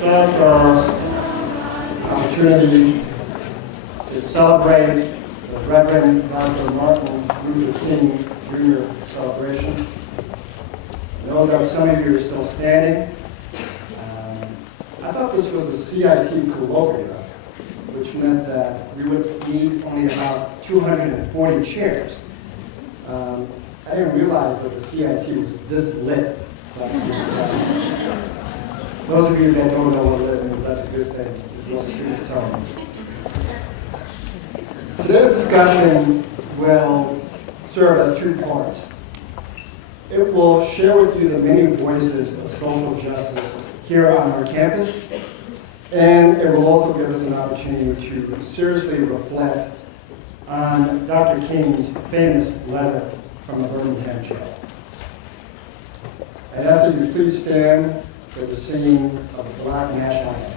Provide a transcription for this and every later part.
start our opportunity to celebrate the Reverend Dr. Martin Luther King Jr. celebration. I know that some of you are still standing. I thought this was a CIT colloquia, which meant that we would need only about 240 chairs. I didn't realize that the CIT was this lit. Those of you that don't know what lit means, that's a good thing. If you want to choose to tell me. Today's discussion will serve as two parts. It will share with you the many voices of social justice here on our campus, and it will also give us an opportunity to seriously reflect on Dr. King's famous letter from the Birmingham jail. I ask that you please stand for the singing of the Black National Anthem.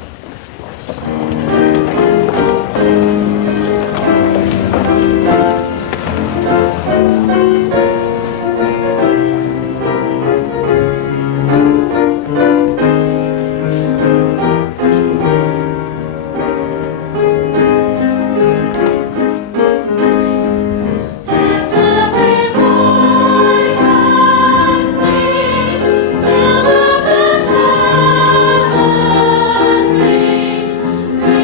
Till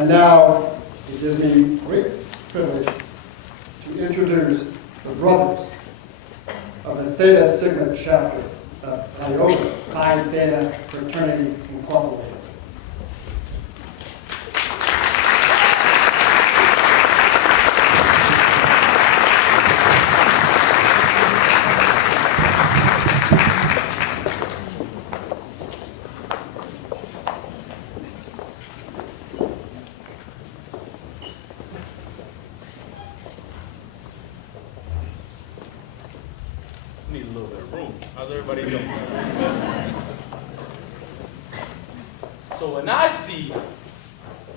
And now, it gives me great privilege to introduce the brothers of the Theta Sigma chapter of Iota Phi Theta Fraternity Incorporated. Need a little bit of room. How's everybody doing? So when I see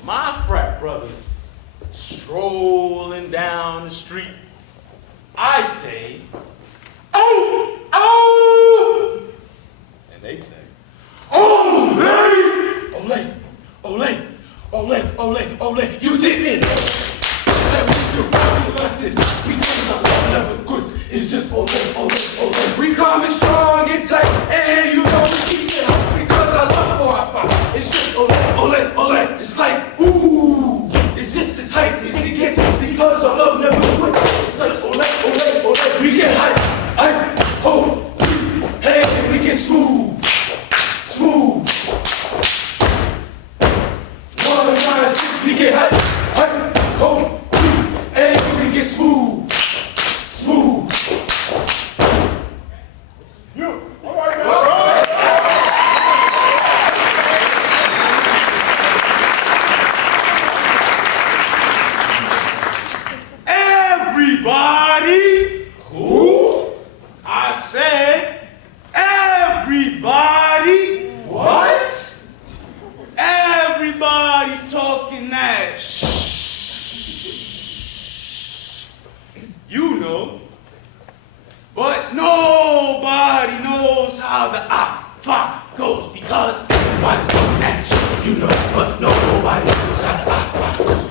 my frat brothers strolling down the street, I say, "Oh, oh!" And they say, "Ole! Ole! Ole! Ole! Ole! Ole! You didn't let me do it like this because I love never quits. It's just ole, ole, ole. We coming strong and tight, and you know we keep it up because I love 4 I 5. It's just ole, ole, ole. It's like, ooh, it's just as hype as it gets because I love never quits. It's like ole, ole, ole. We get hype, hype, ho, hey, we get smooth, smooth. 1, 9, 6, we get hype, hype, ho, hey, we get smooth, smooth. Everybody, who? I said, everybody. What? Everybody's talking that shh. You know. But nobody knows how the I-5 goes because everybody's talking that shh. You know, but nobody knows how the I-5 goes.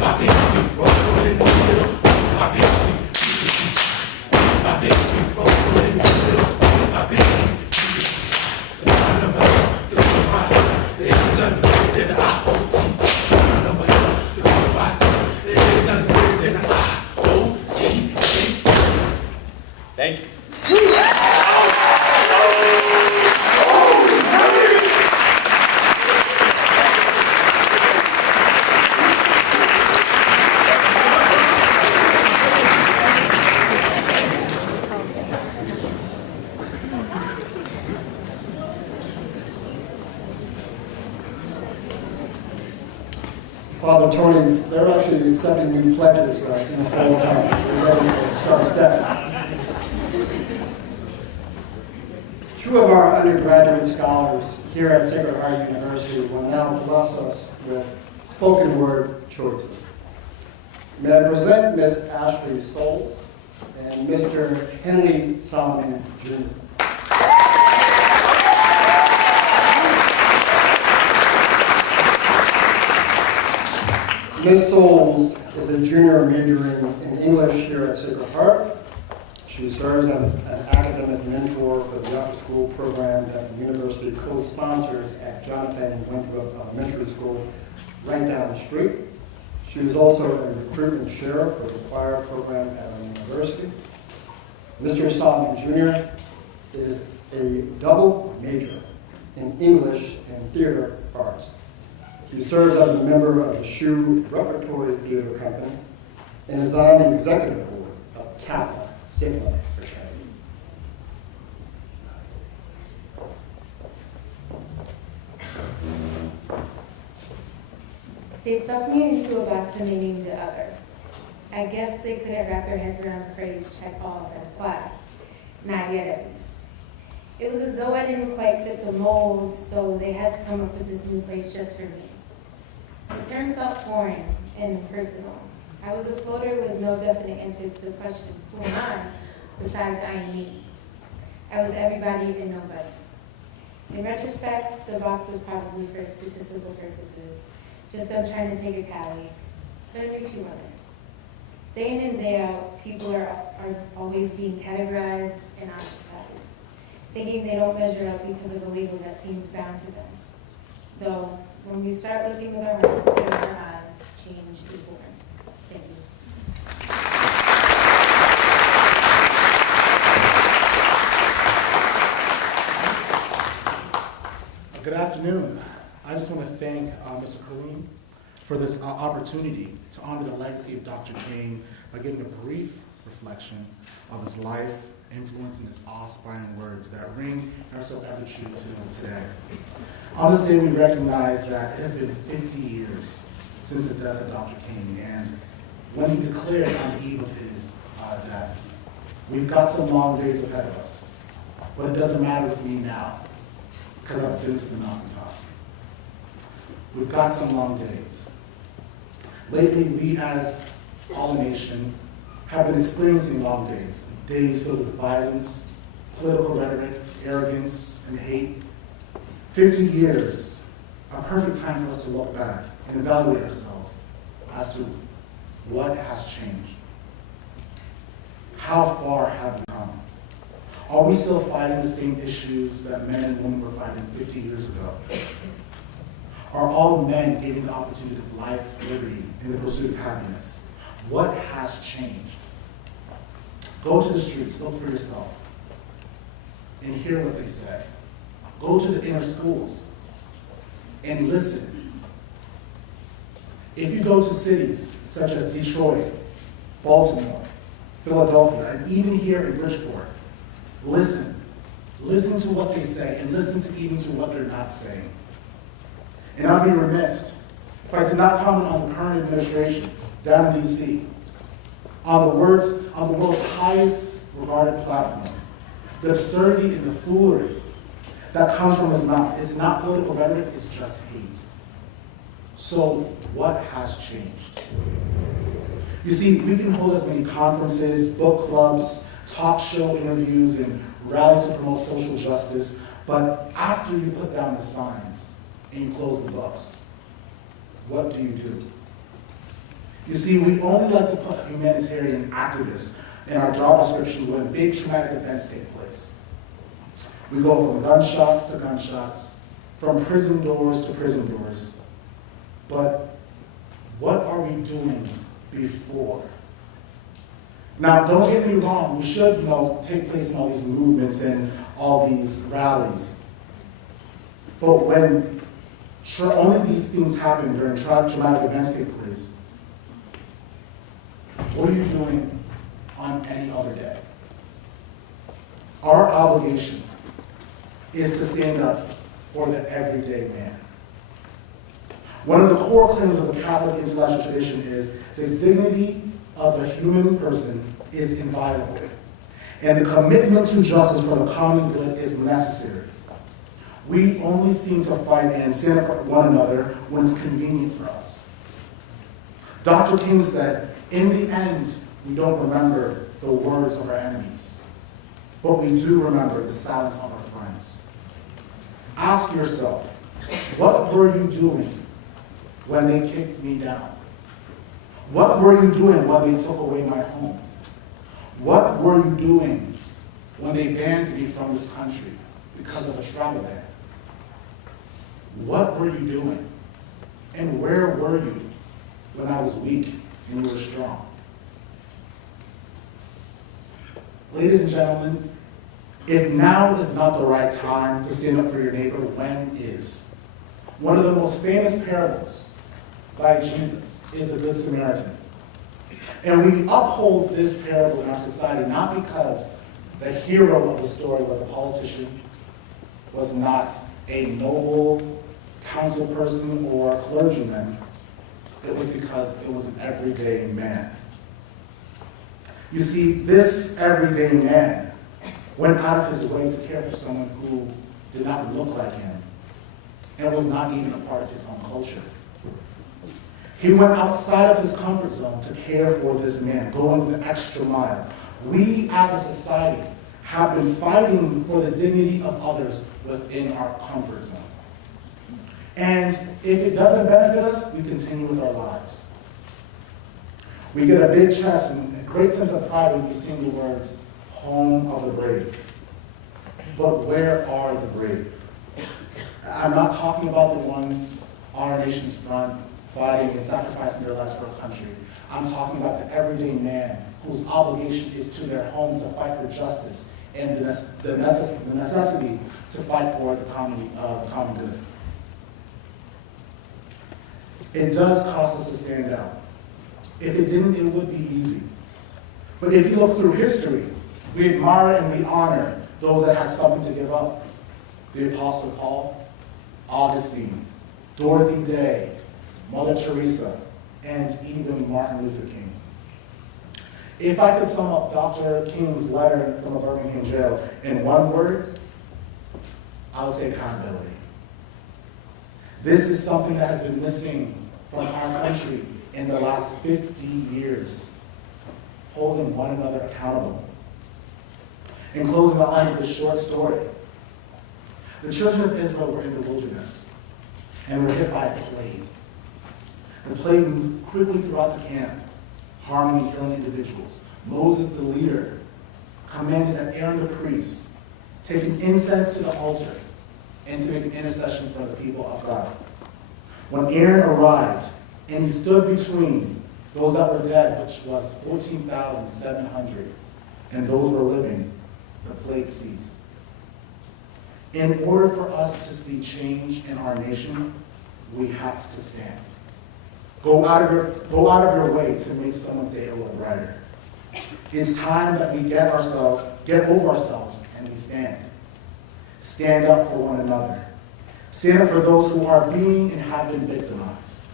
Pop it, you roll in the middle. Pop it, you keep it inside. Pop it, you roll in the middle. Pop it, you keep it inside. The number, the 5, there is nothing greater than the IOT. The number, the 5, there is nothing greater than the IOT. Thank you. Father Tony, they're actually accepting new pledges in the full time. We're ready to start stepping. 2 of our undergraduate scholars here at Sacred Heart University will now bless us with spoken word choices. May I present Ms. Ashley Souls and Mr. Henley Solomon Jr. Ms. Souls is a junior majoring in English here at Sacred Heart. She serves as an academic mentor for the after-school program that the university co-sponsors at Jonathan Winthrop Elementary School right down the street. She is also a recruitment chair for the choir program at our university. Mr. Solomon Jr. is a double major in English and theater arts. He serves as a member of the SHU Repertory Theater Company and is on the executive board of Kappa Sigma Fraternity. They stuffed me into a box and they named it Other. I guess they couldn't wrap their heads around the phrase check all and apply. Not yet, at least. It was as though I didn't quite fit the mold, so they had to come up with this new place just for me. The term felt foreign and impersonal. I was a floater with no definite answer to the question, who am I, besides I am me? I was everybody and nobody. In retrospect, the box was probably for statistical purposes, just them trying to take a tally, but it makes you wonder. Day in and day out, people are always being categorized and ostracized, thinking they don't measure up because of a label that seems bound to them. Though, when we start looking with our hearts and our eyes, change is born. Thank you. Good afternoon. I just want to thank Mr. Kareem for this opportunity to honor the legacy of Dr. King by giving a brief reflection of his life, influencing his awe-inspiring words that ring and are so ever true to today. On this day, we recognize that it has been 50 years since the death of Dr. King, and when he declared on the eve of his death, we've got some long days ahead of us, but it doesn't matter with me now, because I've been to the mountaintop. We've got some long days. Lately, we as all a nation have been experiencing long days, days filled with violence, political rhetoric, arrogance, and hate. 50 years, a perfect time for us to look back and evaluate ourselves as to what has changed. How far have we come? Are we still fighting the same issues that men and women were fighting 50 years ago? Are all men given the opportunity of life, liberty, and the pursuit of happiness? What has changed? Go to the streets, look for yourself, and hear what they say. Go to the inner schools and listen. If you go to cities such as Detroit, Baltimore, Philadelphia, and even here in Bridgeport, listen. Listen to what they say, and listen to even to what they're not saying. And I'd be remiss if I did not comment on the current administration down in D.C., on the world's highest regarded platform, the absurdity and the foolery that comes from his mouth. It's not political rhetoric, it's just hate. So what has changed? You see, we can hold as many conferences, book clubs, talk show interviews, and rallies to promote social justice, but after you put down the signs and you close the books, what do? You see, we only like to put humanitarian activists in our job descriptions when big traumatic events take place. We go from gunshots to gunshots, from prison doors to prison doors. But what are we doing before? Now, don't get me wrong, we should, take place in all these movements and all these rallies. But when only these things happen during traumatic events take place, what are you doing on any other day? Our obligation is to stand up for the everyday man. One of the core claims of the Catholic intellectual tradition is the dignity of the human person is inviolable, and the commitment to justice for the common good is necessary. We only seem to fight and stand up for one another when it's convenient for us. Dr. King said, in the end, we don't remember the words of our enemies, but we do remember the silence of our friends. Ask yourself, what were you doing when they kicked me down? What were you doing when they took away my home? What were you doing when they banned me from this country because of a travel ban? What were you doing? And where were you when I was weak and you were strong? Ladies and gentlemen, if now is not the right time to stand up for your neighbor, when is? One of the most famous parables by Jesus is the Good Samaritan. And we uphold this parable in our society not because the hero of the story was a politician, was not a noble council person or a clergyman. It was because it was an everyday man. You see, this everyday man went out of his way to care for someone who did not look like him and was not even a part of his own culture. He went outside of his comfort zone to care for this man, going the extra mile. We as a society have been fighting for the dignity of others within our comfort zone. And if it doesn't benefit us, we continue with our lives. We get a big chest and a great sense of pride when we sing the words, home of the brave. But where are the brave? I'm not talking about the ones on our nation's front fighting and sacrificing their lives for a country. I'm talking about the everyday man whose obligation is to their home to fight for justice and the necessity to fight for the common good. It does cost us to stand out. If it didn't, it would be easy. But if you look through history, we admire and we honor those that had something to give up. The Apostle Paul, Augustine, Dorothy Day, Mother Teresa, and even Martin Luther King. If I could sum up Dr. King's letter from a Birmingham jail in one word, I would say accountability. This is something that has been missing from our country in the last 50 years, holding one another accountable. In closing, I'll end with a short story. The children of Israel were in the wilderness and were hit by a plague. The plague moved quickly throughout the camp, harming and killing individuals. Moses, the leader, commanded that Aaron, the priest, take an incense to the altar and to make an intercession for the people of God. When Aaron arrived and he stood between those that were dead, which was 14,700, and those who were living, the plague ceased. In order for us to see change in our nation, we have to stand. Go out of your way to make someone's day a little brighter. It's time that we get over ourselves, and we stand. Stand up for one another. Stand up for those who are being and have been victimized.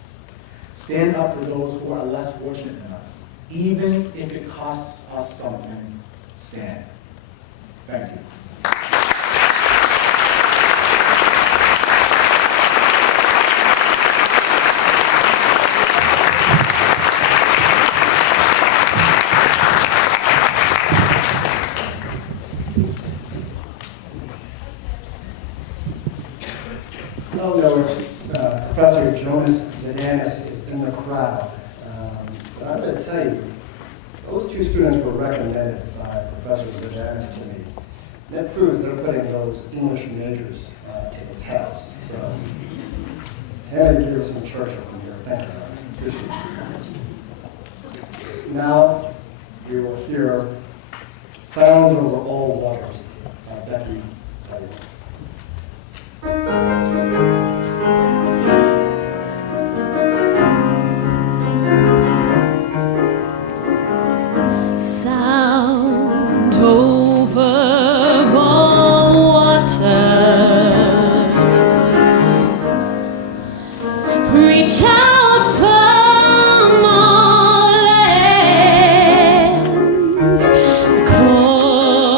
Stand up for those who are less fortunate than us. Even if it costs us something, stand. Thank you. I don't know if Professor Jonas Zadanis is in the crowd, but I'm going to tell you, those two students were recommended by Professor Zadanis to me. And that proves they're putting those English majors to the test. So, Hannah, give us some church up in here. Thank you. Appreciate it. Now, we will hear Sounds Over All Waters. Becky, tell you. Sound over all waters, reach out from all ends, the chorus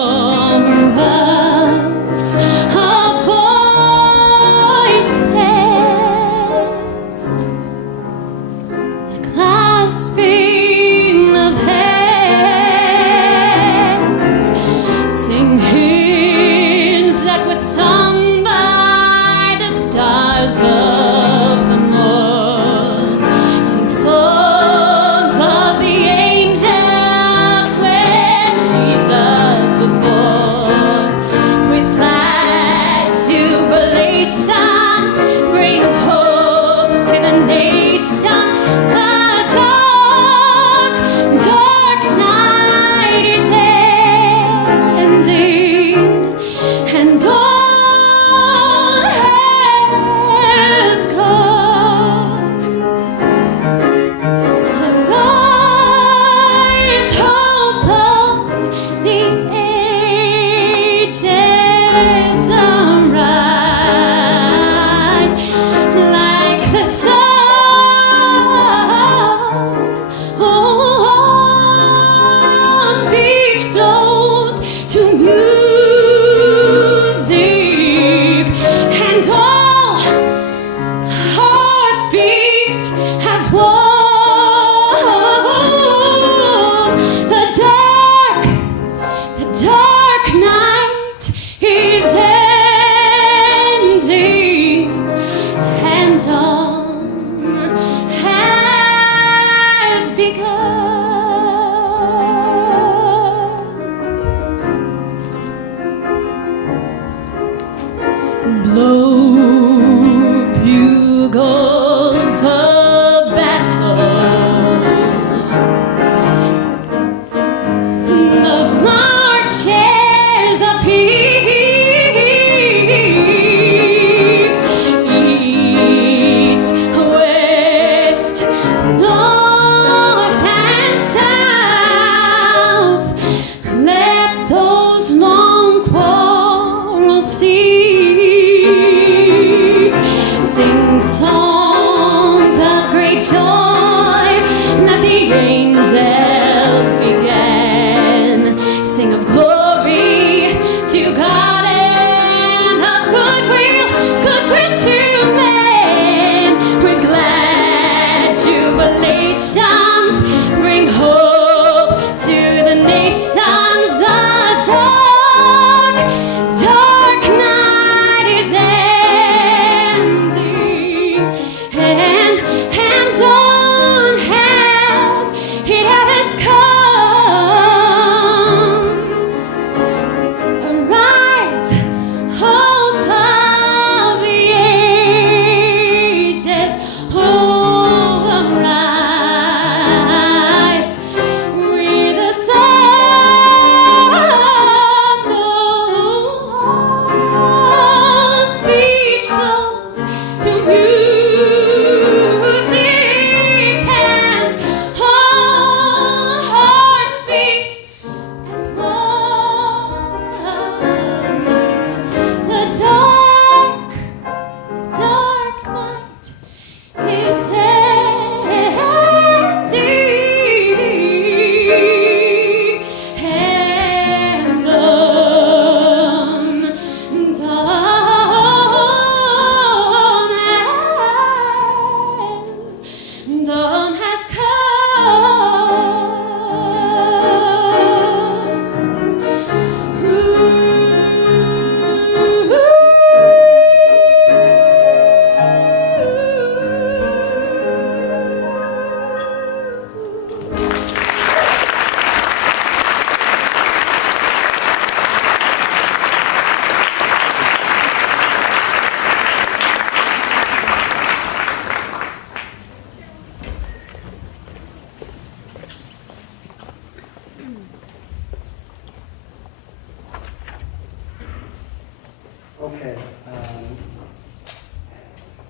Okay.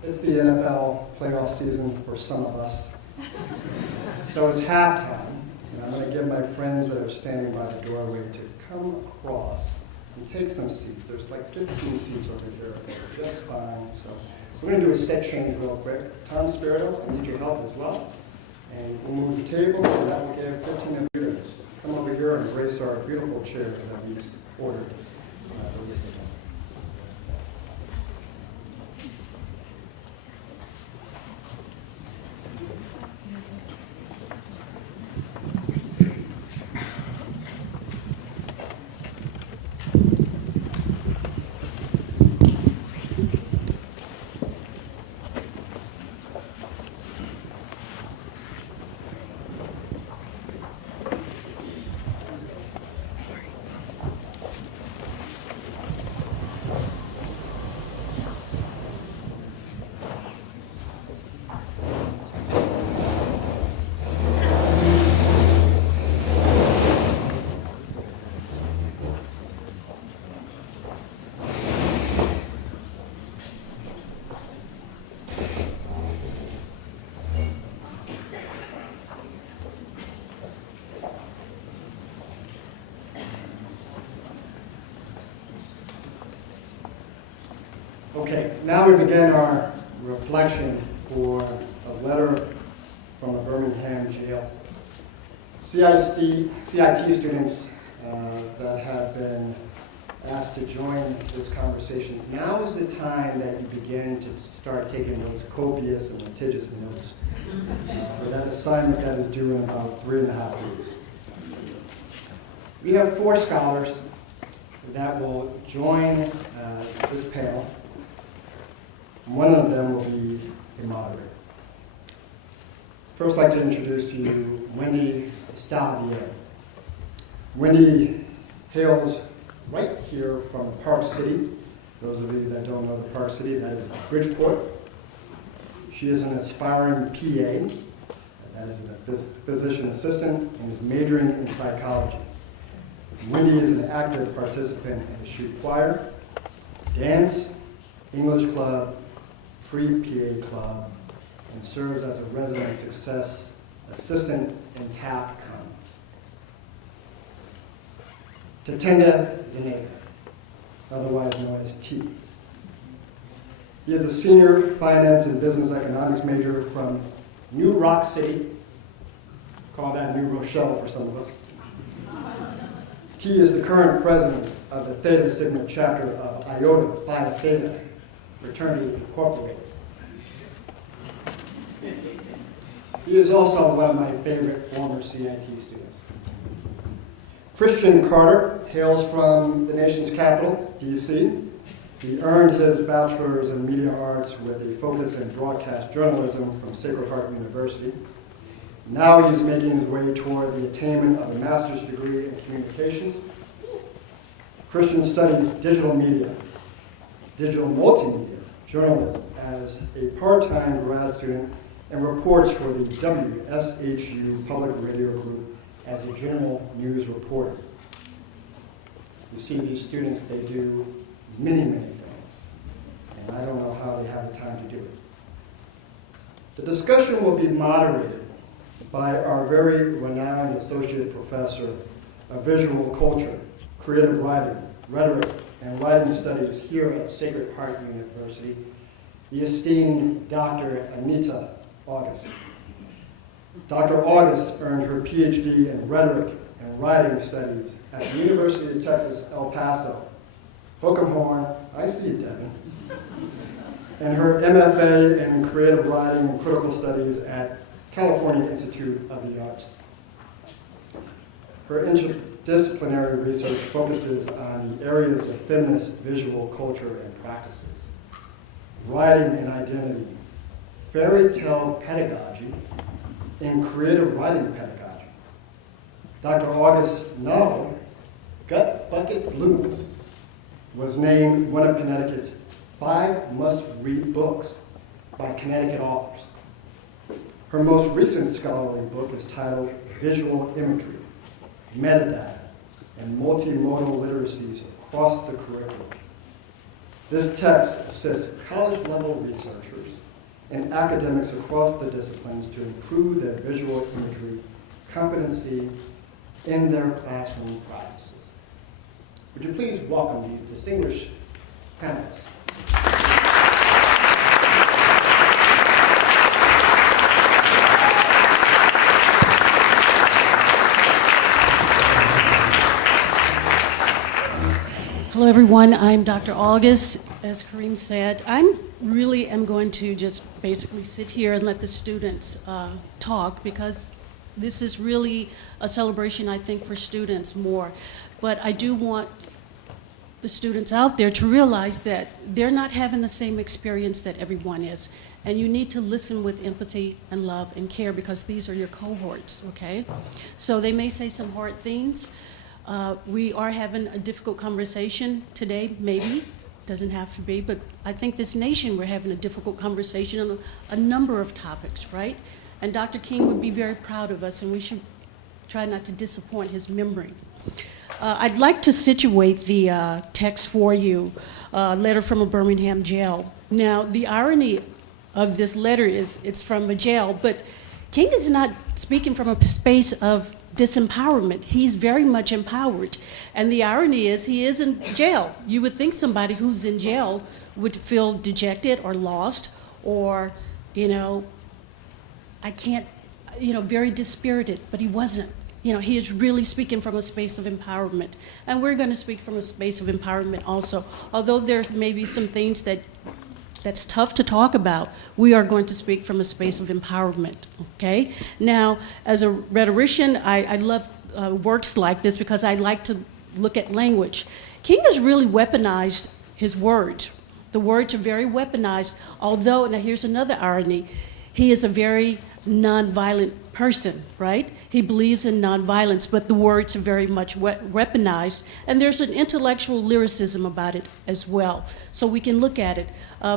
It's the NFL playoff season for some of us. So it's halftime, and I'm going to give my friends that are standing by the doorway to come across and take some seats. There's like 15 seats over here, just fine. So we're going to do a set change real quick. Tom Spirito, I need your help as well. And we'll move the table, and that will give 15 of you to come over here and grace our beautiful chairs that we've ordered for this event. Okay, now we begin our reflection for a letter from a Birmingham jail. CIT students that have been asked to join this conversation, now is the time that you begin to start taking those copious and litigious notes for that assignment that is due in about 3.5 weeks. We have 4 scholars that will join this panel. One of them will be a moderator. First, I'd like to introduce to you Wendy Stadier. Wendy hails right here from Park City. Those of you that don't know the Park City, that is Bridgeport. She is an aspiring PA, that is a physician assistant, and is majoring in psychology. Wendy is an active participant in the shoot choir, dance, English club, pre-PA club, and serves as a resident success assistant in Taft Commons. Tatenda Zanega, otherwise known as T. He is a senior finance and business economics major from New Rock City. Call that New Rochelle for some of us. T is the current president of the Theta Sigma chapter of Iota Phi Theta Fraternity Incorporated. He is also one of my favorite former CIT students. Christian Carter hails from the nation's capital, D.C. He earned his bachelor's in media arts with a focus in broadcast journalism from Sacred Heart University. Now he is making his way toward the attainment of a master's degree in communications. Christian studies digital media, digital multimedia, journalism as a part-time grad student and reports for the WSHU Public Radio Group as a general news reporter. You see these students, they do many, many things, and I don't know how they have the time to do it. The discussion will be moderated by our very renowned associate professor of visual culture, creative writing, rhetoric, and writing studies here at Sacred Heart University, the esteemed Dr. Anita August. Dr. August earned her PhD in rhetoric and writing studies at the University of Texas, El Paso. Hook 'em horn, I see you, Devin. And her MFA in creative writing and critical studies at California Institute of the Arts. Her interdisciplinary research focuses on the areas of feminist visual culture and practices, writing and identity, fairy tale pedagogy, and creative writing pedagogy. Dr. August's novel, Gut Bucket Blues, was named one of Connecticut's 5 must-read books by Connecticut authors. Her most recent scholarly book is titled Visual Imagery, Metadata, and Multimodal Literacies Across the Curriculum. This text assists college-level researchers and academics across the disciplines to improve their visual imagery competency in their classroom practices. Would you please welcome these distinguished panelists? Hello, everyone. I'm Dr. August. As Kareem said, I really am going to just basically sit here and let the students talk, because this is really a celebration, I think, for students more. But I do want the students out there to realize that they're not having the same experience that everyone is. And you need to listen with empathy and love and care, because these are your cohorts, okay? So they may say some hard things. We are having a difficult conversation today, maybe. Doesn't have to be, but I think this nation, we're having a difficult conversation on a number of topics, right? And Dr. King would be very proud of us, and we should try not to disappoint his memory. I'd like to situate the text for you, letter from a Birmingham jail. Now, the irony of this letter is it's from a jail, but King is not speaking from a space of disempowerment. He's very much empowered. And the irony is he is in jail. You would think somebody who's in jail would feel dejected or lost or, very dispirited, but he wasn't. He is really speaking from a space of empowerment. And we're going to speak from a space of empowerment also. Although there may be some things that's tough to talk about, we are going to speak from a space of empowerment, okay? Now, as a rhetorician, I love works like this because I like to look at language. King has really weaponized his words. The words are very weaponized, although, now here's another irony, he is a very nonviolent person, right? He believes in nonviolence, but the words are very much weaponized, and there's an intellectual lyricism about it as well. So we can look at it.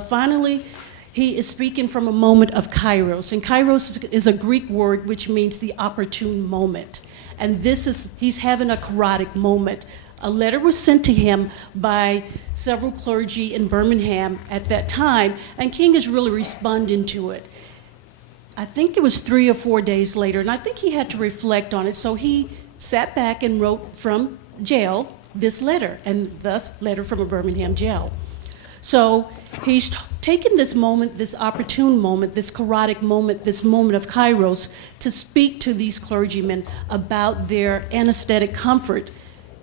Finally, he is speaking from a moment of kairos, and kairos is a Greek word which means the opportune moment. And he's having a kairotic moment. A letter was sent to him by several clergy in Birmingham at that time, and King is really responding to it. I think it was 3 or 4 days later, and I think he had to reflect on it, so he sat back and wrote from jail this letter, and thus, letter from a Birmingham jail. So he's taken this moment, this opportune moment, this kairotic moment, this moment of kairos, to speak to these clergymen about their anesthetic comfort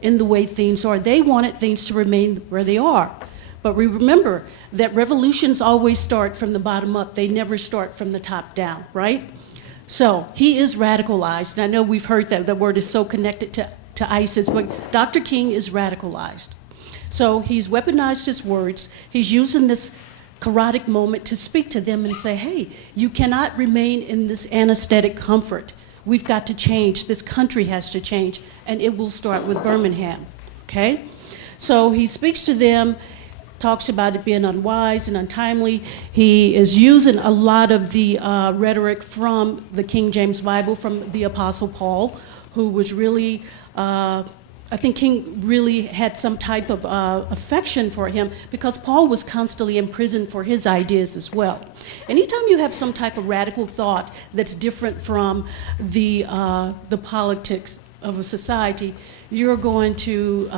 in the way things are. They wanted things to remain where they are. But we remember that revolutions always start from the bottom up. They never start from the top down, right? So he is radicalized. And I know we've heard that the word is so connected to ISIS, but Dr. King is radicalized. So he's weaponized his words. He's using this kairotic moment to speak to them and say, hey, you cannot remain in this anesthetic comfort. We've got to change. This country has to change. And it will start with Birmingham, okay? So he speaks to them, talks about it being unwise and untimely. He is using a lot of the rhetoric from the King James Bible, from the Apostle Paul, who was really, I think King really had some type of affection for him because Paul was constantly in prison for his ideas as well. Anytime you have some type of radical thought that's different from the politics of a society, you're going to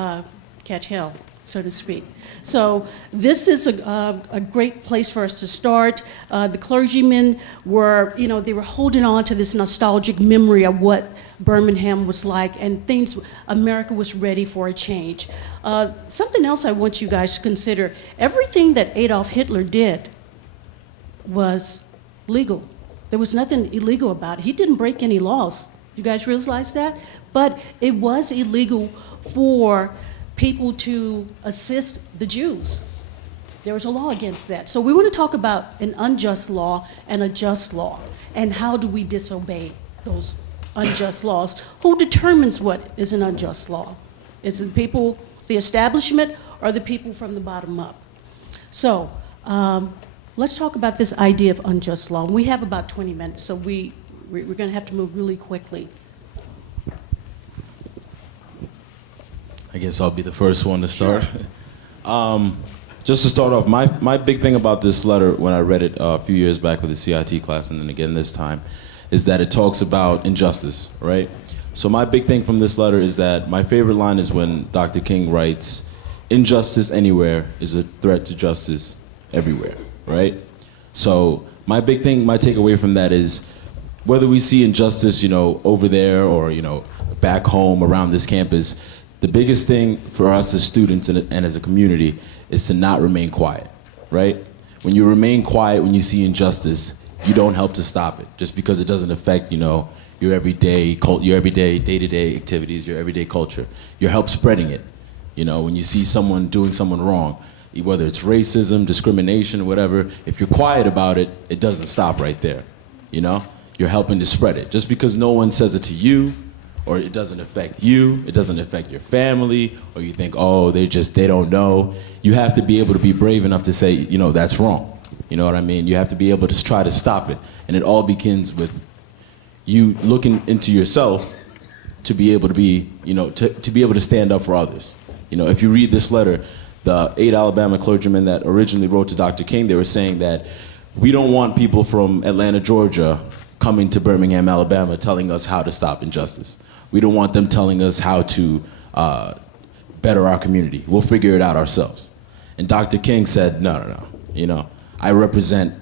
catch hell, so to speak. So this is a great place for us to start. The clergymen were, they were holding on to this nostalgic memory of what Birmingham was like, and America was ready for a change. Something else I want you guys to consider, everything that Adolf Hitler did was legal. There was nothing illegal about it. He didn't break any laws. You guys realize that? But it was illegal for people to assist the Jews. There was a law against that. So we want to talk about an unjust law and a just law, and how do we disobey those unjust laws? Who determines what is an unjust law? Is it people, the establishment, or the people from the bottom up? So let's talk about this idea of unjust law. We have about 20 minutes, so we're going to have to move really quickly. I guess I'll be the first one to start. Just to start off, my big thing about this letter when I read it a few years back with the CIT class and then again this time is that it talks about injustice, right? So my big thing from this letter is that my favorite line is when Dr. King writes, "Injustice anywhere is a threat to justice everywhere," right? So my big thing, my takeaway from that is whether we see injustice, over there or, back home around this campus, the biggest thing for us as students and as a community is to not remain quiet, right? When you remain quiet when you see injustice, you don't help to stop it just because it doesn't affect, your everyday, day-to-day activities, your everyday culture. You help spreading it. When you see someone doing someone wrong, whether it's racism, discrimination, or whatever, if you're quiet about it, it doesn't stop right there, You're helping to spread it. Just because no one says it to you, or it doesn't affect you, it doesn't affect your family, or you think, oh, they don't know. You have to be able to be brave enough to say, that's wrong. You know what I mean? You have to be able to try to stop it. And it all begins with you looking into yourself to be able to be, to be able to stand up for others. If you read this letter, the 8 Alabama clergymen that originally wrote to Dr. King, they were saying that we don't want people from Atlanta, Georgia, coming to Birmingham, Alabama, telling us how to stop injustice. We don't want them telling us how to better our community. We'll figure it out ourselves. And Dr. King said, no. I represent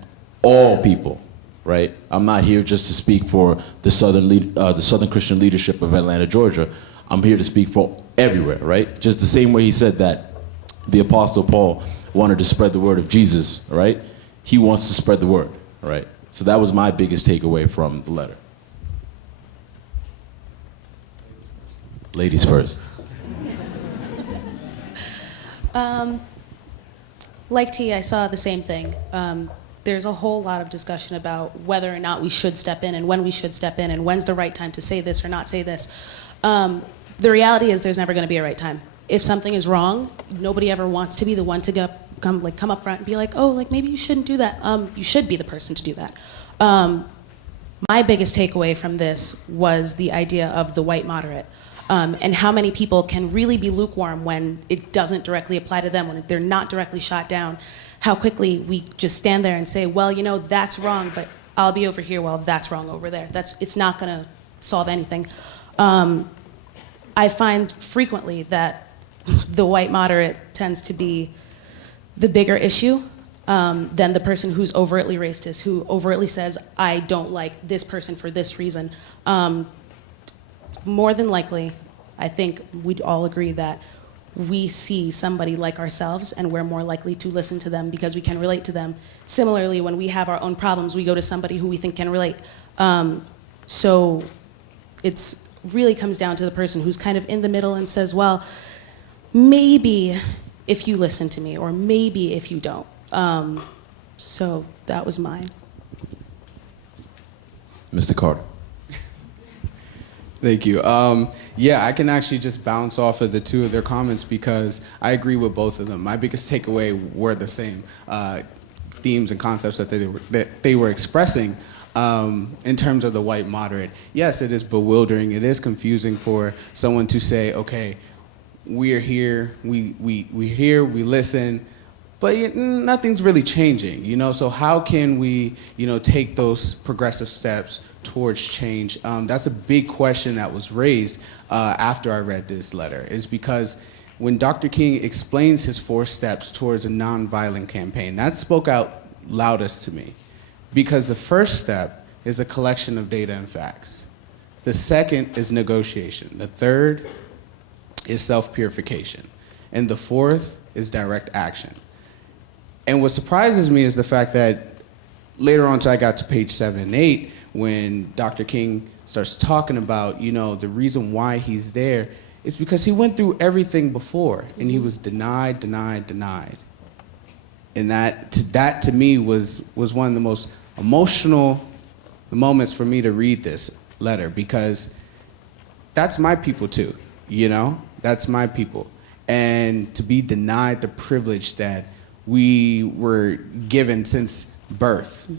all people, right? I'm not here just to speak for the Southern Christian leadership of Atlanta, Georgia. I'm here to speak for everywhere, right? Just the same way he said that the Apostle Paul wanted to spread the word of Jesus, right? He wants to spread the word, right? So that was my biggest takeaway from the letter. Ladies first. Like T, I saw the same thing. There's a whole lot of discussion about whether or not we should step in and when we should step in and when's the right time to say this or not say this. The reality is there's never going to be a right time. If something is wrong, nobody ever wants to be the one to come up front and be like, oh, maybe you shouldn't do that. You should be the person to do that. My biggest takeaway from this was the idea of the white moderate. And how many people can really be lukewarm when it doesn't directly apply to them, when they're not directly shot down. How quickly we just stand there and say, well, that's wrong, but I'll be over here while that's wrong over there. It's not going to solve anything. I find frequently that the white moderate tends to be the bigger issue than the person who's overtly racist, who overtly says, I don't like this person for this reason. More than likely, I think we'd all agree that we see somebody like ourselves and we're more likely to listen to them because we can relate to them. Similarly, when we have our own problems, we go to somebody who we think can relate. So it's really comes down to the person who's kind of in the middle and says, well, maybe if you listen to me, or maybe if you don't. So that was mine. Mr. Carter. Thank you. Yeah, I can actually just bounce off of the two of their comments because I agree with both of them. My biggest takeaway were the same themes and concepts that they were expressing in terms of the white moderate. Yes, it is bewildering. It is confusing for someone to say, okay, we're here, we hear, we listen, but nothing's really changing, So how can we, take those progressive steps towards change? That's a big question that was raised after I read this letter, is because when Dr. King explains his 4 steps towards a nonviolent campaign, that spoke out loudest to me. Because the first step is a collection of data and facts. The second is negotiation. The third is self-purification. And the fourth is direct action. And what surprises me is the fact that later on, until I got to page 7 and 8, when Dr. King starts talking about, the reason why he's there is because he went through everything before and he was denied. And that to me was one of the most emotional moments for me to read this letter, because that's my people too, That's my people. And to be denied the privilege that we were given since birth,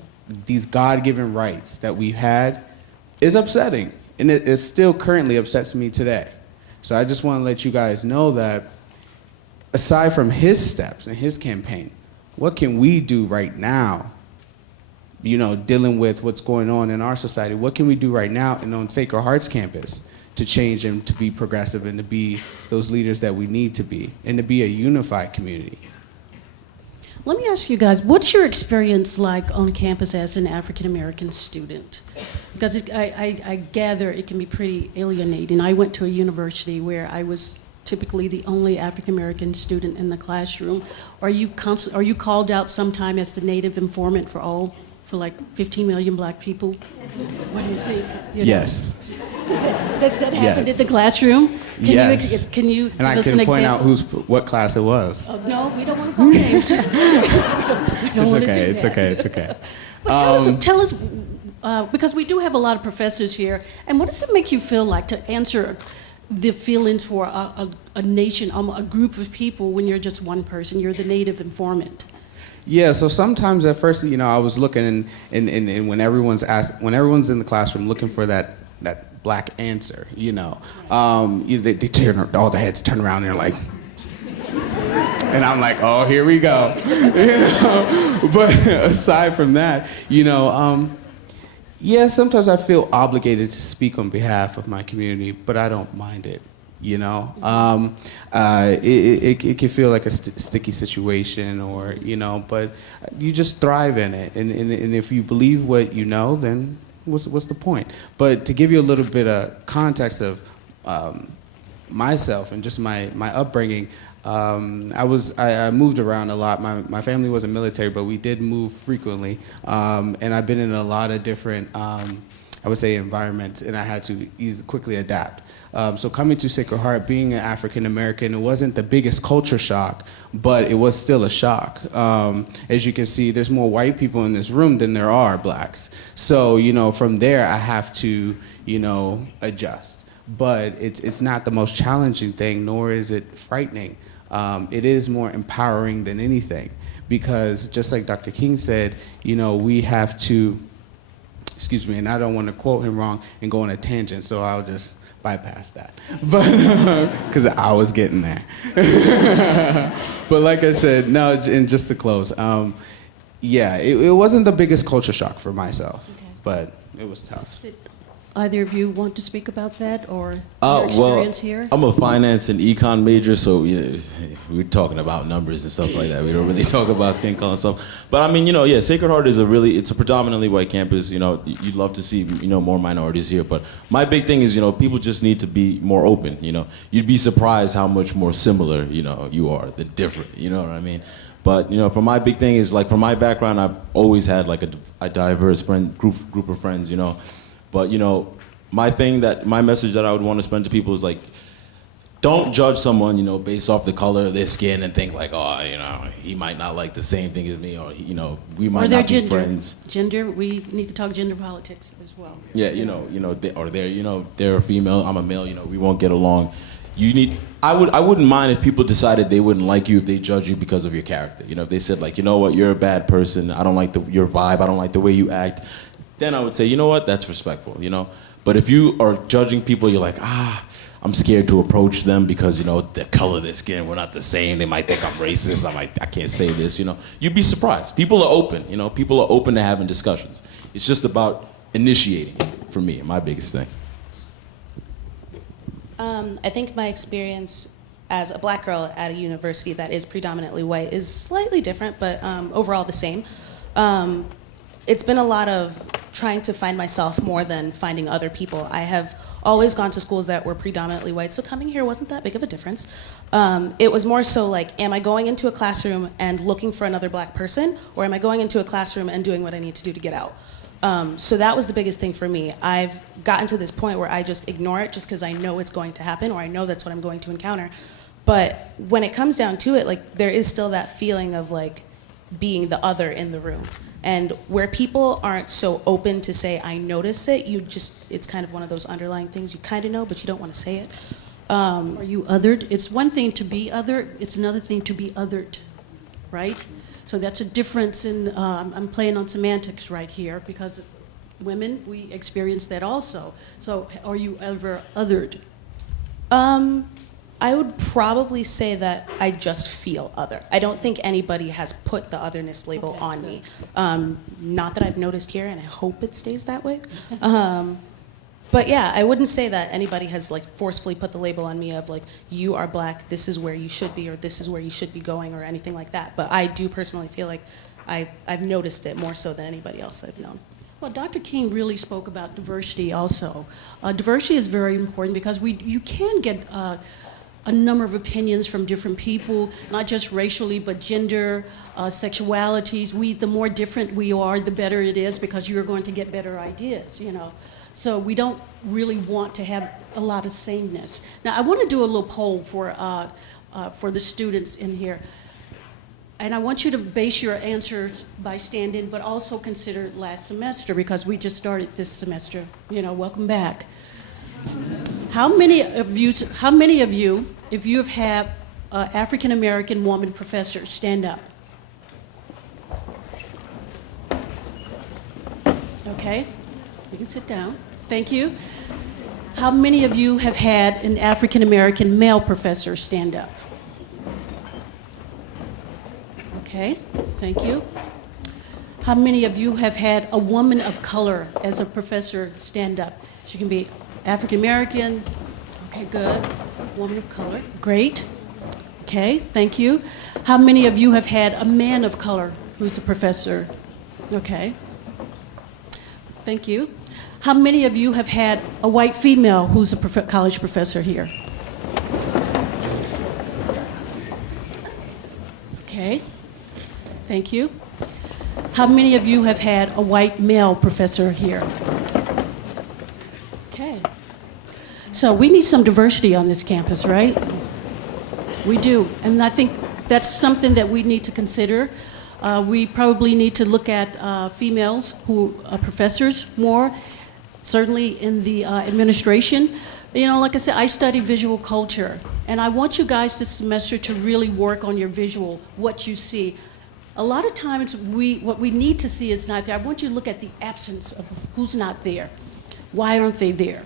these God-given rights that we had, is upsetting. And it still currently upsets me today. So I just want to let you guys know that aside from his steps and his campaign, what can we do right now, you know, dealing with what's going on in our society? What can we do right now and on Sacred Heart's campus to change and to be progressive and to be those leaders that we need to be and to be a unified community? Let me ask you guys, what's your experience like on campus as an African-American student? Because I gather it can be pretty alienating. I went to a university where I was typically the only African-American student in the classroom. Are you called out sometime as the native informant for like 15 million black people? What do you think? You know? Yes. Does that happen Yes. in the classroom? Yes. Can you And I give us can an point example? out what class it was. Oh, no, we don't want to call names. We don't It's wanna okay, do it's that. okay, it's okay. But tell us, because we do have a lot of professors here, and what does it make you feel like to answer the feelings for a nation, a group of people when you're just one person? You're the native informant. Yeah, so sometimes at first, you know, I was looking and when everyone's in the classroom looking for that black answer, you know, they turn, all the heads turn around and they're like, and I'm like, oh, here we go. You know? But aside from that, you know, yeah, sometimes I feel obligated to speak on behalf of my community, but I don't mind it. You know, it can feel like a sticky situation, or you know, but you just thrive in it, and if you believe what you know, then what's the point? But to give you a little bit of context of myself and just my upbringing, I moved around a lot. My family wasn't military, but we did move frequently, and I've been in a lot of different, I would say, environments, and I had to quickly adapt. So coming to Sacred Heart, being an African American, it wasn't the biggest culture shock, but it was still a shock. As you can see, there's more white people in this room than there are blacks. So, you know, from there I have to, you know, adjust. But it's not the most challenging thing, nor is it frightening. It is more empowering than anything, because just like Dr. King said, you know, we have to, excuse me, and I don't want to quote him wrong and go on a tangent, so I'll just bypass that, but because I was getting there. But like I said, no, and just to close, yeah, it wasn't the biggest culture shock for myself, okay, but it was tough. Did either of you want to speak about that, or your experience here? I'm a finance and econ major, so you know, we're talking about numbers and stuff like that. We don't really talk about skin color and stuff. But I mean, you know, yeah, Sacred Heart is it's a predominantly white campus. You know, you'd love to see, you know, more minorities here. But my big thing is, you know, people just need to be more open. You know, you'd be surprised how much more similar, you know, you are than different. You know what I mean? But you know, for my big thing is, like, from my background, I've always had like a diverse group of friends. You know. But, you know, my message that I would want to spread to people is, like, don't judge someone, you know, based off the color of their skin and think like, oh, you know, he might not like the same thing as me, or, you know, we might not be friends. Gender, we need to talk gender politics as well. Yeah, you know, they're a female, I'm a male, you know, we won't get along. I wouldn't mind if people decided they wouldn't like you if they judge you because of your character. You know, if they said, like, you know what, you're a bad person, I don't like your vibe, I don't like the way you act. Then I would say, you know what, that's respectful, you know? But if you are judging people, you're like, I'm scared to approach them because, you know, the color of their skin, we're not the same, they might think I'm racist, I can't say this, you know? You'd be surprised. People are open, you know? People are open to having discussions. It's just about initiating it, for me, my biggest thing. I think my experience as a black girl at a university that is predominantly white is slightly different, but overall the same. It's been a lot of trying to find myself more than finding other people. I have always gone to schools that were predominantly white, so coming here wasn't that big of a difference. It was more so like, am I going into a classroom and looking for another black person, or am I going into a classroom and doing what I need to do to get out? So that was the biggest thing for me. I've gotten to this point where I just ignore it just because I know it's going to happen, or I know that's what I'm going to encounter. But when it comes down to it, like, there is still that feeling of like being the other in the room. And where people aren't so open to say, I notice it, it's kind of one of those underlying things you kind of know, but you don't want to say it. Are you othered? It's one thing to be othered, it's another thing to be othered, right? So that's a difference in, I'm playing on semantics right here, because women, we experience that also. So are you ever othered? I would probably say that I just feel other. I don't think anybody has put the otherness label Okay, on good. me. Not that I've noticed here, and I hope it stays that way. But yeah, I wouldn't say that anybody has like forcefully put the label on me of like, you are black, this is where you should be, or this is where you should be going, or anything like that. But I do personally feel like I've noticed it more so than anybody else that I've known. Well, Dr. King really spoke about diversity also. Diversity is very important because you can get a number of opinions from different people, not just racially, but gender, sexualities. The more different we are, the better it is because you're going to get better ideas, you know. So we don't really want to have a lot of sameness. Now, I want to do a little poll for the students in here. And I want you to base your answers by stand-in, but also consider last semester because we just started this semester. You know, welcome back. How many of you, if you have had an African-American woman professor, stand up? Okay, you can sit down. Thank you. How many of you have had an African-American male professor stand up? Okay, thank you. How many of you have had a woman of color as a professor stand up? She can be African American. Okay, good. Woman of color. Great. Okay, thank you. How many of you have had a man of color who's a professor? Okay. Thank you. How many of you have had a white female who's a college professor here? Okay. Thank you. How many of you have had a white male professor here? Okay. So we need some diversity on this campus, right? We do. And I think that's something that we need to consider. We probably need to look at females who are professors more, certainly in the administration. You know, like I said, I study visual culture. And I want you guys this semester to really work on your visual, what you see. A lot of times, what we need to see is not there. I want you to look at the absence of who's not there. Why aren't they there?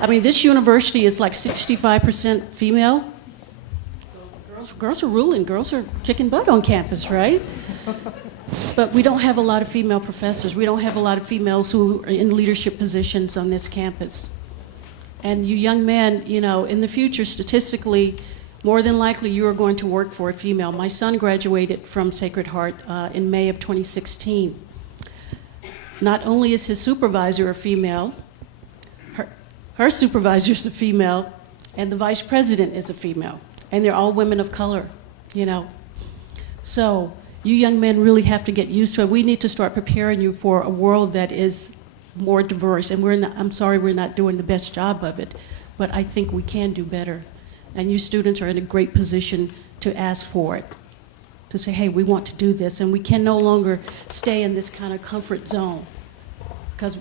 I mean, this university is like 65% female. Girls are ruling. Girls are kicking butt on campus, right? But we don't have a lot of female professors. We don't have a lot of females who are in leadership positions on this campus. And you young men, you know, in the future, statistically, more than likely, you are going to work for a female. My son graduated from Sacred Heart in May of 2016. Not only is his supervisor a female, her supervisor is a female, and the vice president is a female. And they're all women of color, you know. So you young men really have to get used to it. We need to start preparing you for a world that is more diverse. And I'm sorry we're not doing the best job of it, but I think we can do better. And you students are in a great position to ask for it, to say, hey, we want to do this, and we can no longer stay in this kind of comfort zone, because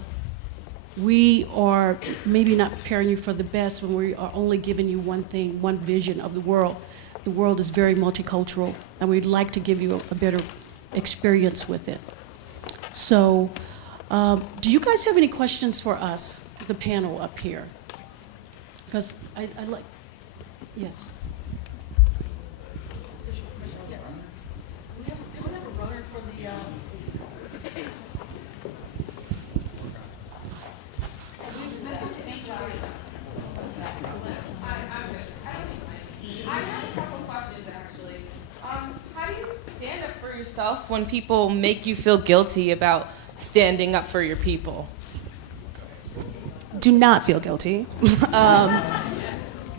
we are maybe not preparing you for the best when we are only giving you one thing, one vision of the world. The world is very multicultural, and we'd like to give you a better experience with it. So, do you guys have any questions for us, the panel up here? Because I like. Yes. We have a runner for the. I have a couple questions actually. How do you stand up for yourself when people make you feel guilty about standing up for your people? Do not feel guilty.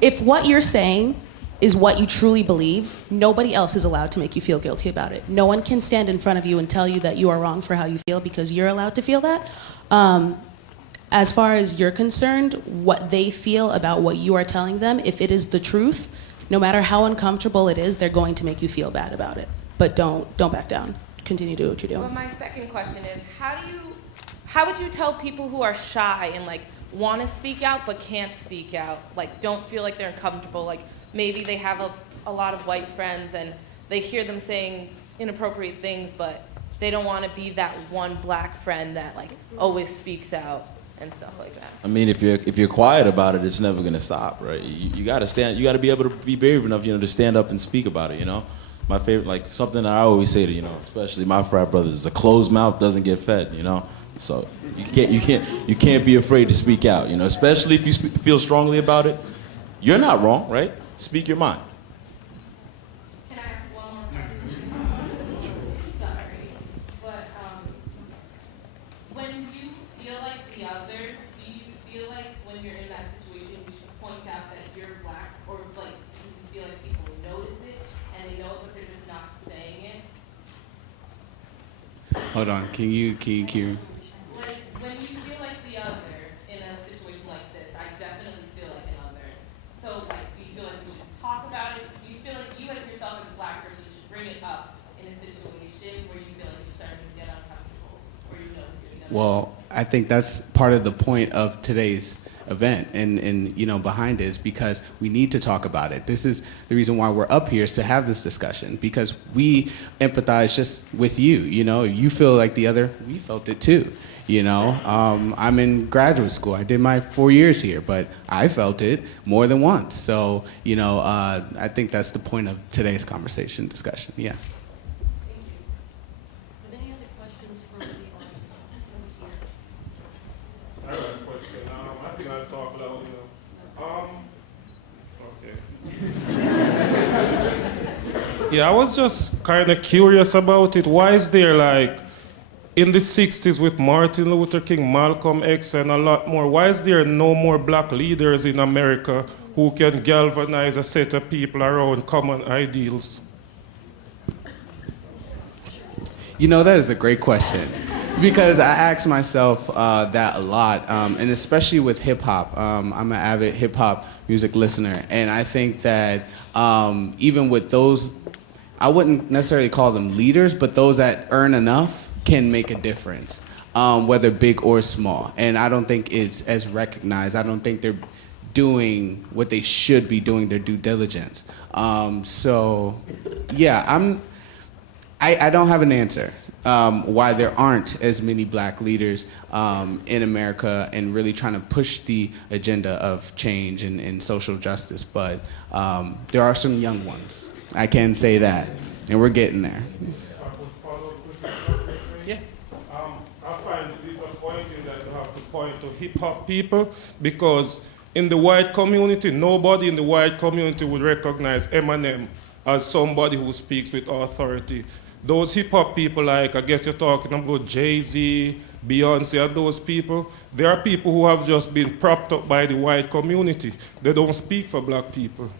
If what you're saying is what you truly believe, nobody else is allowed to make you feel guilty about it. No one can stand in front of you and tell you that you are wrong for how you feel because you're allowed to feel that. As far as you're concerned, what they feel about what you are telling them, if it is the truth, no matter how uncomfortable it is, they're going to make you feel bad about it. But don't back down. Continue to do what you're doing. Well, my second question is, how would you tell people who are shy and like want to speak out but can't speak out, like don't feel like they're uncomfortable, like maybe they have a lot of white friends and they hear them saying inappropriate things, but they don't want to be that one black friend that like always speaks out and stuff like that. I mean, if you're quiet about it, it's never gonna stop, right? You gotta stand. You gotta be able to be brave enough, to stand up and speak about it. My favorite, like something that I always say to, especially my frat brothers, is a closed mouth doesn't get fed. So you can't be afraid to speak out. Especially if you feel strongly about it. You're not wrong, right? Speak your mind. Can I ask one more question? Sorry, but when you feel like the other, do you feel like when you're in that situation, you should point out that you're black, or like do you feel like people notice it and they know it, but they're just not saying it? Hold on, can you Like when you feel like the other in a situation like this, I definitely feel like an other. So like, do you feel like we should talk about it? Do you feel like you as yourself as a black person should bring it up in a situation where you feel like you're starting to get uncomfortable, or you notice you're getting Well, I think that's part of the point of today's event and behind it is because we need to talk about it. This is the reason why we're up here, is to have this discussion, because we empathize just with you. You feel like the other, we felt it too. I'm in graduate school. I did my 4 years here, but I felt it more than once. So, I think that's the point of today's conversation, discussion. Yeah. Any other questions from the audience? I got a question. I think I'll talk loud, Okay. Yeah, I was just kind of curious about it. Why is there, like, in the 60s with Martin Luther King, Malcolm X, and a lot more, why is there no more black leaders in America who can galvanize a set of people around common ideals? That is a great question, because I ask myself that a lot, and especially with hip hop. I'm an avid hip hop music listener, and I think that even with those, I wouldn't necessarily call them leaders, but those that earn enough can make a difference, whether big or small. And I don't think it's as recognized. I don't think they're doing what they should be doing, their due diligence. So, yeah, I don't have an answer why there aren't as many black leaders in America and really trying to push the agenda of change and social justice. But there are some young ones. I can say that, and we're getting there. Yeah. I find it disappointing that you have to point to hip-hop people, because in the white community, nobody in the white community would recognize Eminem as somebody who speaks with authority. Those hip-hop people, like, I guess you're talking about Jay-Z, Beyonce, and those people, they are people who have just been propped up by the white community. They don't speak for black people.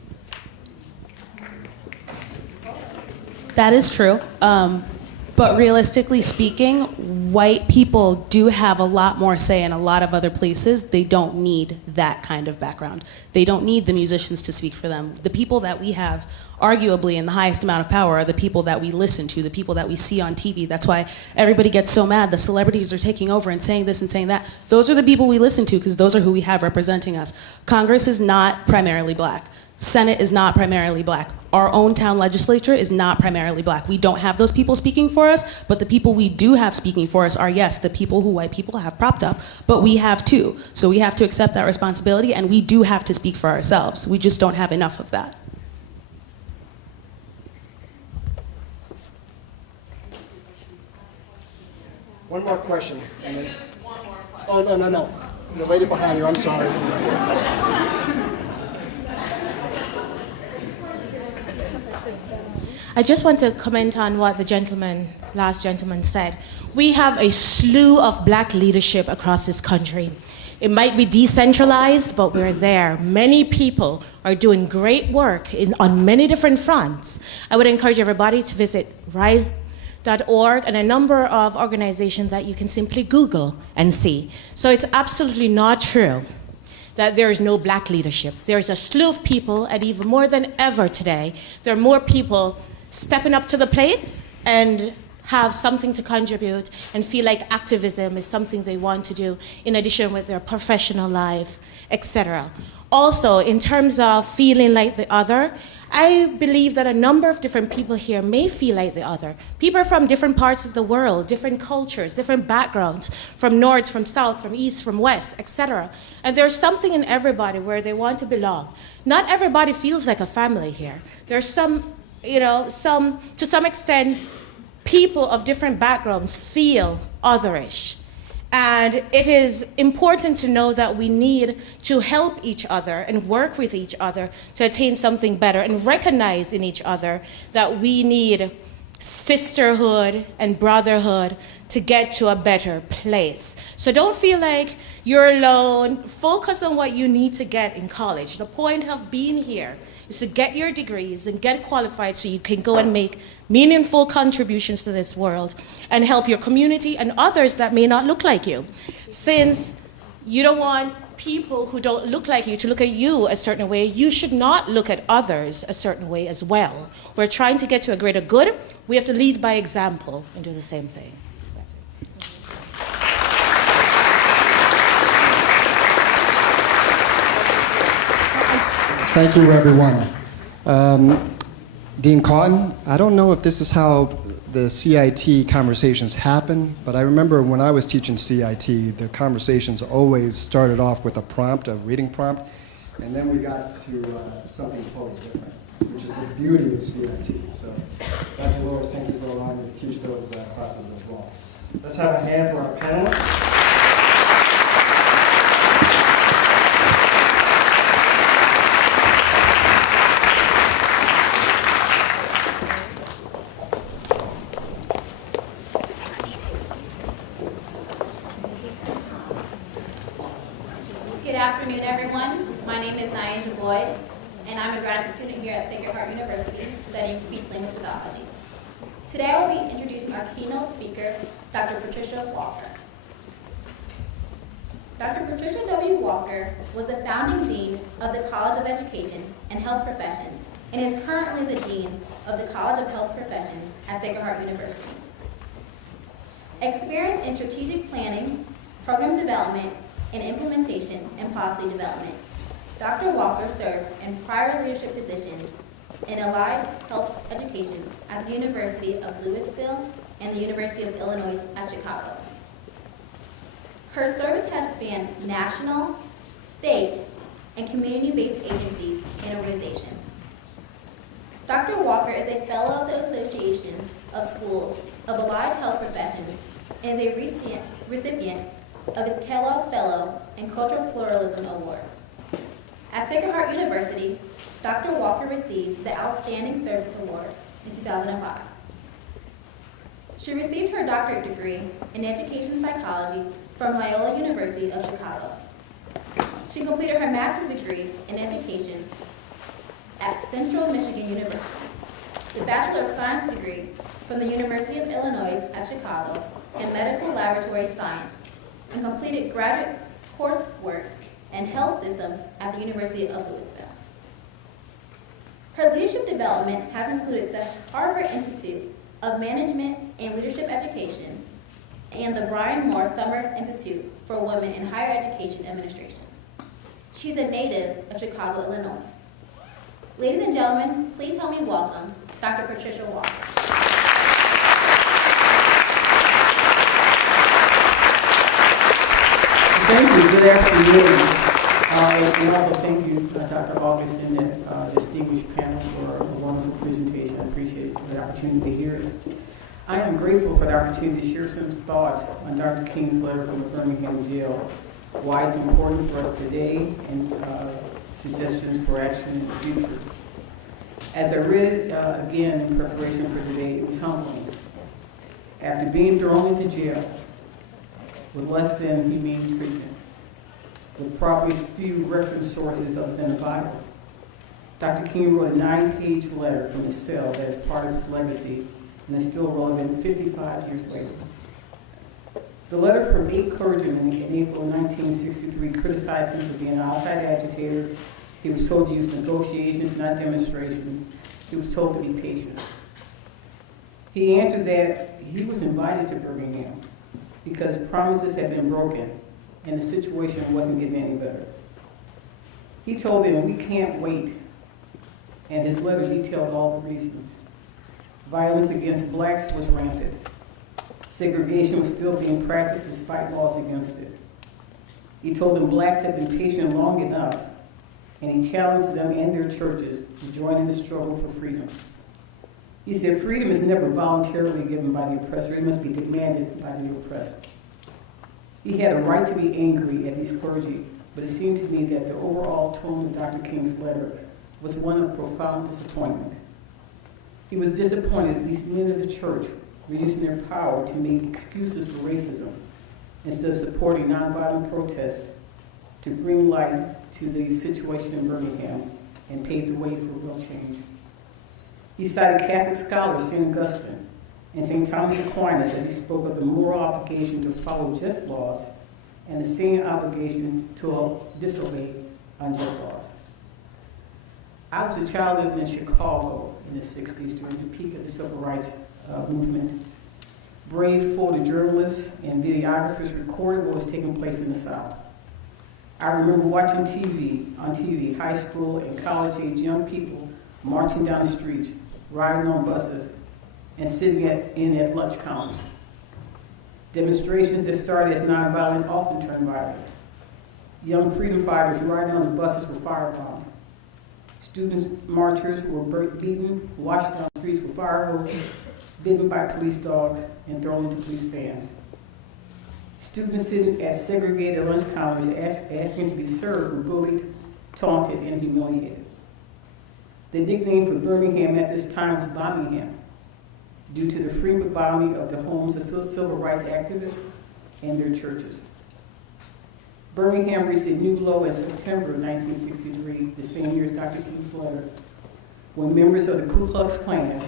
That is true. But realistically speaking, white people do have a lot more say in a lot of other places. They don't need that kind of background. They don't need the musicians to speak for them. The people that we have arguably in the highest amount of power are the people that we listen to, the people that we see on TV. That's why everybody gets so mad. The celebrities are taking over and saying this and saying that. Those are the people we listen to, because those are who we have representing us. Congress is not primarily black. Senate is not primarily black. Our own town legislature is not primarily black. We don't have those people speaking for us, but the people we do have speaking for us are, yes, the people who white people have propped up, but we have too. So we have to accept that responsibility, and we do have to speak for ourselves. We just don't have enough of that. One more question. And then, oh, no. The lady behind you, I'm sorry. I just want to comment on what the last gentleman said. We have a slew of black leadership across this country. It might be decentralized, but we're there. Many people are doing great work on many different fronts. I would encourage everybody to visit rise.org and a number of organizations that you can simply Google and see. So it's absolutely not true that there is no black leadership. There's a slew of people, and even more than ever today, there are more people stepping up to the plate and have something to contribute and feel like activism is something they want to do in addition with their professional life, etc. Also, in terms of feeling like the other, I believe that a number of different people here may feel like the other. People are from different parts of the world, different cultures, different backgrounds, from north, from south, from east, from west, etc. And there's something in everybody where they want to belong. Not everybody feels like a family here. There's some, to some extent, people of different backgrounds feel otherish. And it is important to know that we need to help each other and work with each other to attain something better, and recognize in each other that we need sisterhood and brotherhood to get to a better place. So don't feel like you're alone. Focus on what you need to get in college. The point of being here is to get your degrees and get qualified so you can go and make meaningful contributions to this world and help your community and others that may not look like you. Since you don't want people who don't look like you to look at you a certain way, you should not look at others a certain way as well. We're trying to get to a greater good. We have to lead by example and do the same thing. That's it. Thank you, everyone. Dean Cotton, I don't know if this is how the CIT conversations happen, but I remember when I was teaching CIT, the conversations always started off with a prompt, a reading prompt, and then we got to something totally different, which is the beauty of CIT. So, Dr. Lewis, thank you for allowing me to teach those classes as well. Let's have a hand for our panelists. Good afternoon, everyone. My name is Diane Boyd, and I'm a graduate student here at Sacred Heart University studying speech-language pathology. Today I will be introducing our keynote speaker, Dr. Patricia Walker. Dr. Patricia W. Walker was the founding dean of the College of Education and Health Professions and is currently the dean of the College of Health Professions at Sacred Heart University. Experience in strategic planning, program development, and implementation and policy development. Dr. Walker served in prior leadership positions in allied health education at the University of Louisville and the University of Illinois at Chicago. Her service has spanned national, state, and community-based agencies and organizations. Dr. Walker is a fellow of the Association of Schools of Allied Health Professions and is a recipient of its Kellogg Fellow and Cultural Pluralism Awards. At Sacred Heart University, Dr. Walker received the Outstanding Service Award in 2005. She received her doctorate degree in education psychology from Loyola University of Chicago. She completed her master's degree in education at Central Michigan University, the Bachelor of Science degree from the University of Illinois at Chicago in medical laboratory science, and completed graduate coursework in health systems at the University of Louisville. Her leadership development has included the Harvard Institute of Management and Leadership Education and the Brian Moore Summers Institute for Women in Higher Education Administration. She's a native of Chicago, Illinois. Ladies and gentlemen, please help me welcome Dr. Patricia Walker. Thank you. Good afternoon. And also thank you, Dr. August and the distinguished panel for a wonderful presentation. I appreciate the opportunity to hear it. I am grateful for the opportunity to share some thoughts on Dr. King's letter from the Birmingham jail, why it's important for us today, and suggestions for action in the future. As I read again in preparation for today, it was humbling. After being thrown into jail with less than humane treatment, with probably few reference sources other than the Bible, Dr. King wrote a 9-page letter from his cell that is part of his legacy and is still relevant 55 years later. The letter from 8 clergymen in April 1963 criticized him for being an outside agitator. He was told to use negotiations, not demonstrations. He was told to be patient. He answered that he was invited to Birmingham because promises had been broken and the situation wasn't getting any better. He told them, we can't wait and his letter detailed all the reasons. Violence against blacks was rampant. Segregation was still being practiced despite laws against it. He told them blacks had been patient long enough, and he challenged them and their churches to join in the struggle for freedom. He said freedom is never voluntarily given by the oppressor, it must be demanded by the oppressed. He had a right to be angry at these clergy, but it seemed to me that the overall tone of Dr. King's letter was one of profound disappointment. He was disappointed that these men of the church were using their power to make excuses for racism instead of supporting nonviolent protest to bring light to the situation in Birmingham and pave the way for real change. He cited Catholic scholar St. Augustine and St. Thomas Aquinas as he spoke of the moral obligation to follow just laws and the same obligation to disobey unjust laws. I was a child living in Chicago in the 60s during the peak of the civil rights movement. Brave photojournalists and videographers recorded what was taking place in the South. I remember watching on TV, high school and college-age young people marching down the streets, riding on buses, and sitting in at lunch counters. Demonstrations that started as nonviolent often turned violent. Young freedom fighters riding on the buses were firebombed. Students marchers were beaten, washed down the streets with fire hoses, bitten by police dogs, and thrown into police vans. Students sitting at segregated lunch counters asking to be served were bullied, taunted, and humiliated. The nickname for Birmingham at this time was Birmingham, due to the frequent bombing of the homes of civil rights activists and their churches. Birmingham reached a new low in September 1963, the same year as Dr. King's letter, when members of the Ku Klux Klan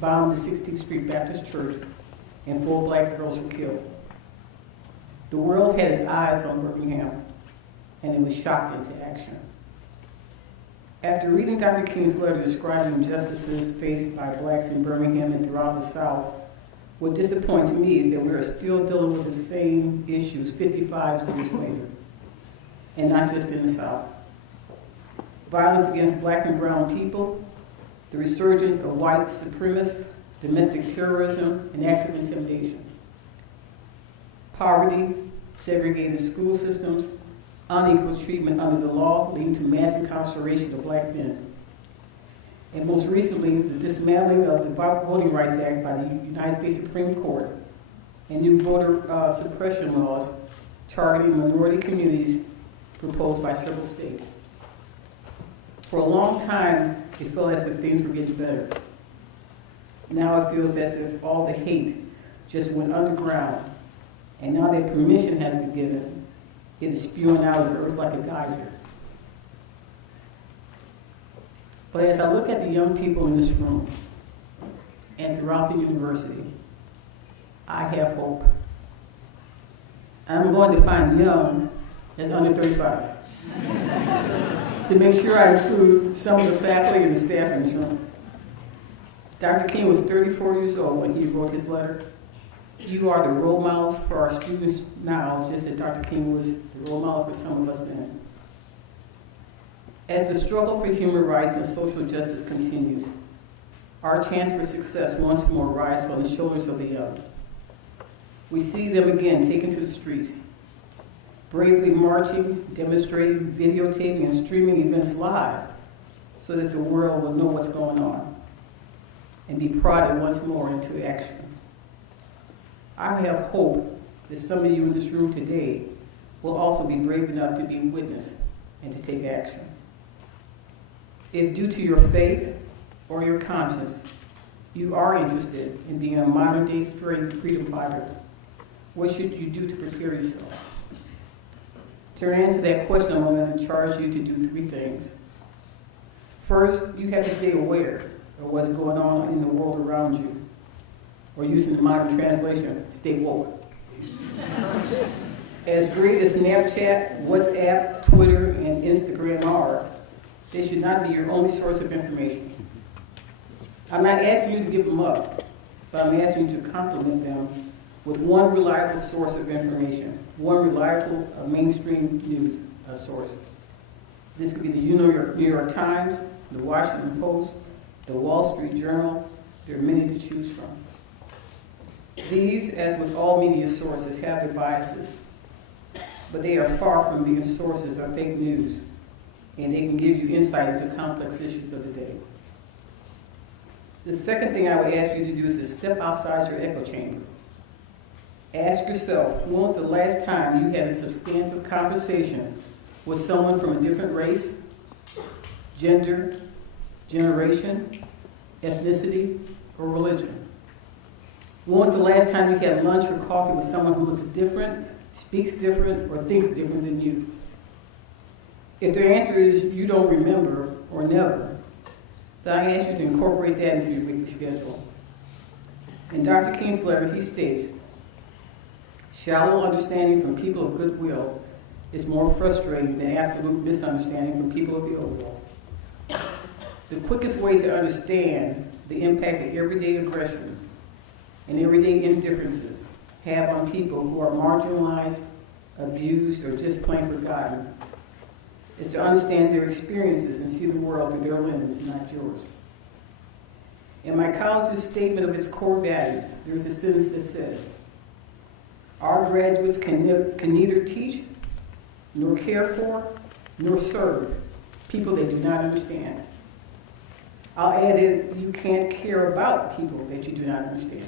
bombed the 16th Street Baptist Church and 4 black girls were killed. The world had its eyes on Birmingham, and it was shocked into action. After reading Dr. King's letter describing injustices faced by blacks in Birmingham and throughout the South, what disappoints me is that we are still dealing with the same issues 55 years later, and not just in the South. Violence against black and brown people, the resurgence of white supremacists, domestic terrorism, and acts of intimidation. Poverty, segregated school systems, unequal treatment under the law leading to mass incarceration of black men. And most recently, the dismantling of the Voting Rights Act by the United States Supreme Court and new voter suppression laws targeting minority communities proposed by several states. For a long time, it felt as if things were getting better. Now it feels as if all the hate just went underground, and now that permission has been given, it is spewing out of the earth like a geyser. But as I look at the young people in this room and throughout the university, I have hope. I'm going to define young as under 35 to make sure I include some of the faculty and the staff in this room. Dr. King was 34 years old when he wrote this letter. You are the role models for our students now, just as Dr. King was the role model for some of us then. As the struggle for human rights and social justice continues, our chance for success once more rises on the shoulders of the young. We see them again taken to the streets, bravely marching, demonstrating, videotaping, and streaming events live so that the world will know what's going on and be prodded once more into action. I have hope that some of you in this room today will also be brave enough to be a witness and to take action. If due to your faith or your conscience, you are interested in being a modern-day freedom fighter, what should you do to prepare yourself? To answer that question, I'm going to charge you to do 3 things. First, you have to stay aware of what's going on in the world around you, or using the modern translation, stay woke. As great as Snapchat, WhatsApp, Twitter, and Instagram are, they should not be your only source of information. I'm not asking you to give them up, but I'm asking you to complement them with one reliable source of information, one reliable mainstream news source. This could be the New York Times, the Washington Post, the Wall Street Journal. There are many to choose from. These, as with all media sources, have their biases, but they are far from being sources of fake news, and they can give you insight into complex issues of the day. The second thing I would ask you to do is to step outside your echo chamber. Ask yourself, when was the last time you had a substantive conversation with someone from a different race, gender, generation, ethnicity, or religion? When was the last time you had lunch or coffee with someone who looks different, speaks different, or thinks different than you? If their answer is you don't remember or never, then I ask you to incorporate that into your weekly schedule. In Dr. King's letter, he states, "Shallow understanding from people of goodwill is more frustrating than absolute misunderstanding from people of ill will." The quickest way to understand the impact that everyday aggressions and everyday indifferences have on people who are marginalized, abused, or just plain forgotten is to understand their experiences and see the world through their lens, not yours. In my college's statement of its core values, there is a sentence that says, "Our graduates can neither teach, nor care for, nor serve people they do not understand." I'll add that you can't care about people that you do not understand.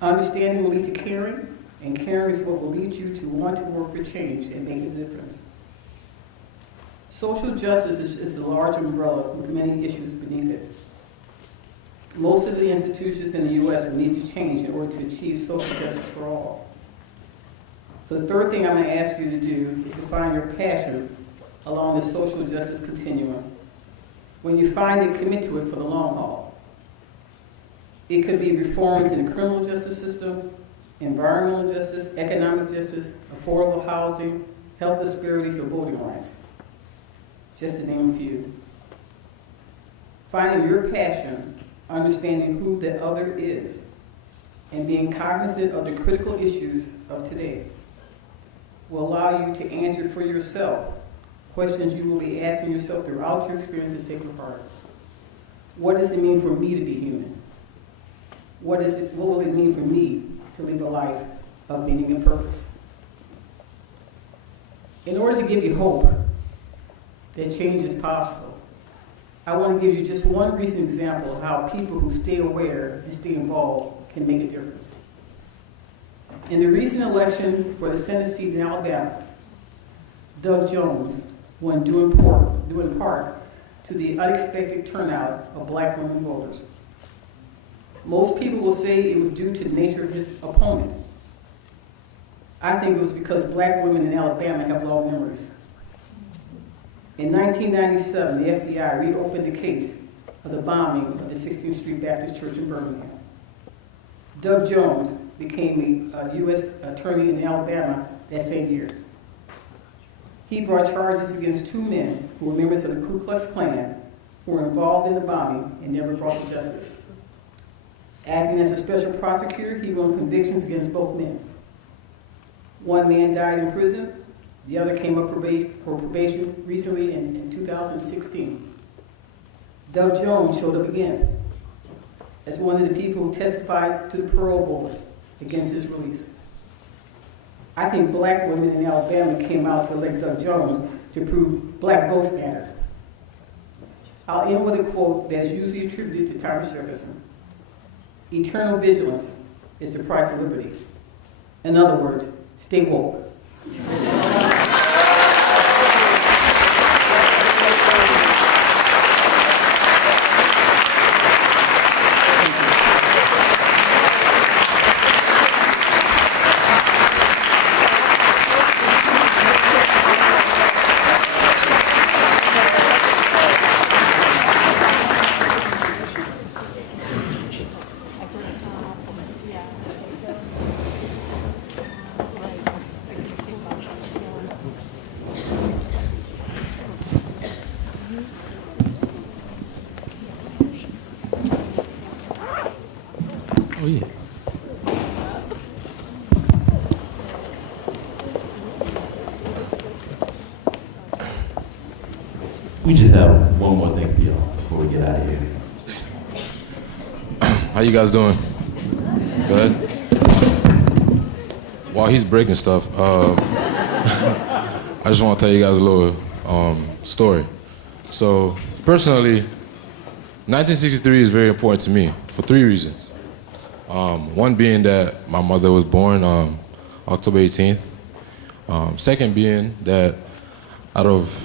Understanding will lead to caring, and caring is what will lead you to want to work for change and make a difference. Social justice is a large umbrella with many issues beneath it. Most of the institutions in the U.S. will need to change in order to achieve social justice for all. So the third thing I'm going to ask you to do is to find your passion along the social justice continuum. When you find it, commit to it for the long haul. It could be reforms in the criminal justice system, environmental justice, economic justice, affordable housing, health disparities, or voting rights, just to name a few. Finding your passion, understanding who the other is, and being cognizant of the critical issues of today will allow you to answer for yourself questions you will be asking yourself throughout your experience at Sacred Heart. What does it mean for me to be human? What will it mean for me to live a life of meaning and purpose? In order to give you hope that change is possible, I want to give you just one recent example of how people who stay aware and stay involved can make a difference. In the recent election for the Senate seat in Alabama, Doug Jones won due in part to the unexpected turnout of black women voters. Most people will say it was due to the nature of his opponent. I think it was because black women in Alabama have long memories. In 1997, the FBI reopened the case of the bombing of the 16th Street Baptist Church in Birmingham. Doug Jones became a U.S. attorney in Alabama that same year. He brought charges against two men who were members of the Ku Klux Klan who were involved in the bombing and never brought to justice. Acting as a special prosecutor, he won convictions against both men. One man died in prison. The other came up for probation recently in 2016. Doug Jones showed up again as one of the people who testified to the parole board against his release. I think black women in Alabama came out to elect Doug Jones to prove black votes matter. I'll end with a quote that is usually attributed to Thomas Jefferson. "Eternal vigilance is the price of liberty." In other words, stay woke. Oh, yeah. We just have one more thing for y'all before we get out of here. How you guys doing? Good? While he's breaking stuff, I just want to tell you guys a little story. So, personally, 1963 is very important to me for 3 reasons. One being that my mother was born October 18th. Second being that out of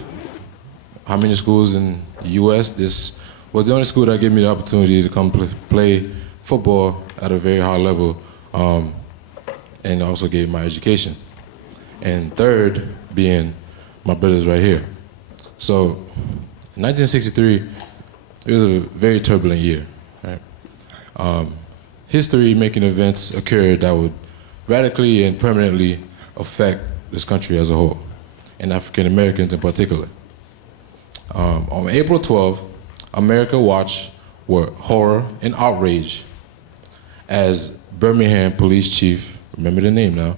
how many schools in the U.S., this was the only school that gave me the opportunity to come play football at a very high level, and also gave my education. And third being my brothers right here. So, in 1963, it was a very turbulent year. Right? History-making events occurred that would radically and permanently affect this country as a whole, and African Americans in particular. On April 12th, America watched with horror and outrage as Birmingham Police Chief, remember the name now,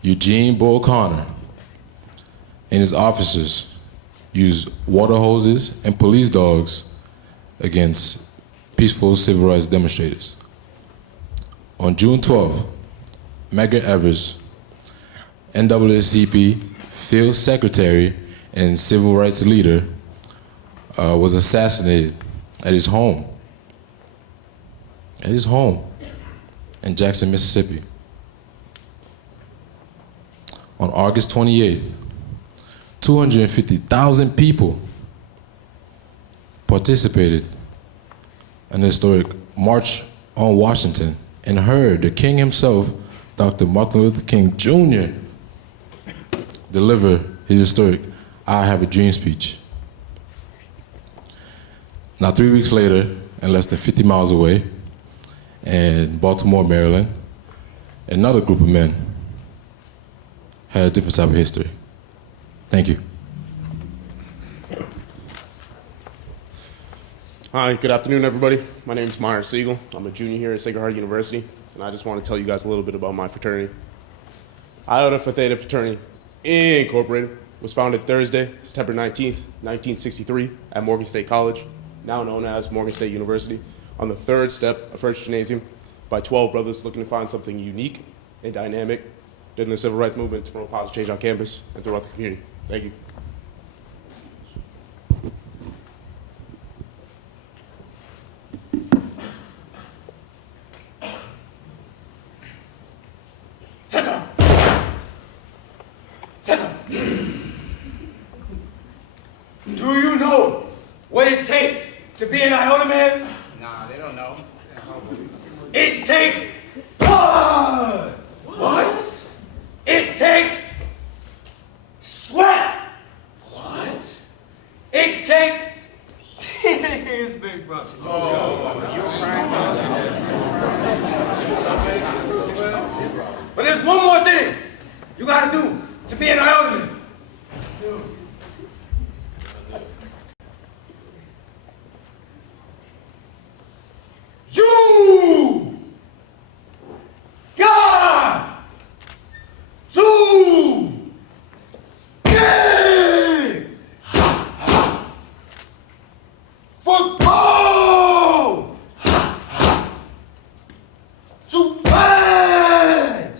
Eugene Bull Connor, and his officers used water hoses and police dogs against peaceful civil rights demonstrators. On June 12th, Medgar Evers, NAACP field secretary and civil rights leader, was assassinated at his home. At his home in Jackson, Mississippi. On August 28th, 250,000 people participated in the historic March on Washington and heard the King himself, Dr. Martin Luther King Jr., deliver his historic I Have a Dream speech. Now 3 weeks later, and less than 50 miles away, in Baltimore, Maryland, another group of men had a different type of history. Thank you. Hi, good afternoon, everybody. My name is Myron Siegel. I'm a junior here at Sacred Heart University, and I just want to tell you guys a little bit about my fraternity. Iota Phi Theta Fraternity, Incorporated, was founded Thursday, September 19th, 1963, at Morgan State College, now known as Morgan State University, on the third step of First Gymnasium, by 12 brothers looking to find something unique and dynamic during the civil rights movement to promote positive change on campus and throughout the community. Thank you. Do you know what it takes to be an Iota man? Nah, they don't know. It takes blood. What? It takes sweat. What? It takes tears, big brother. But there's one more thing you gotta do to be an Iota man. You got to get football to bed.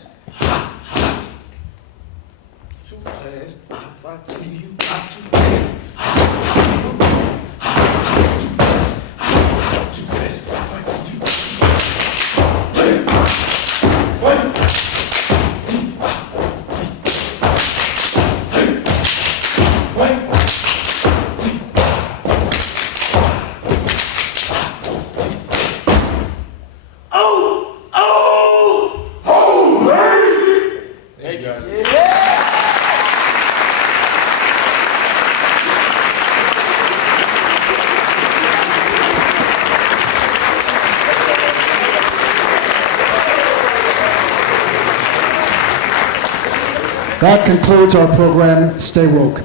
To bed, I tell you, got to bed. That concludes our program. Stay woke.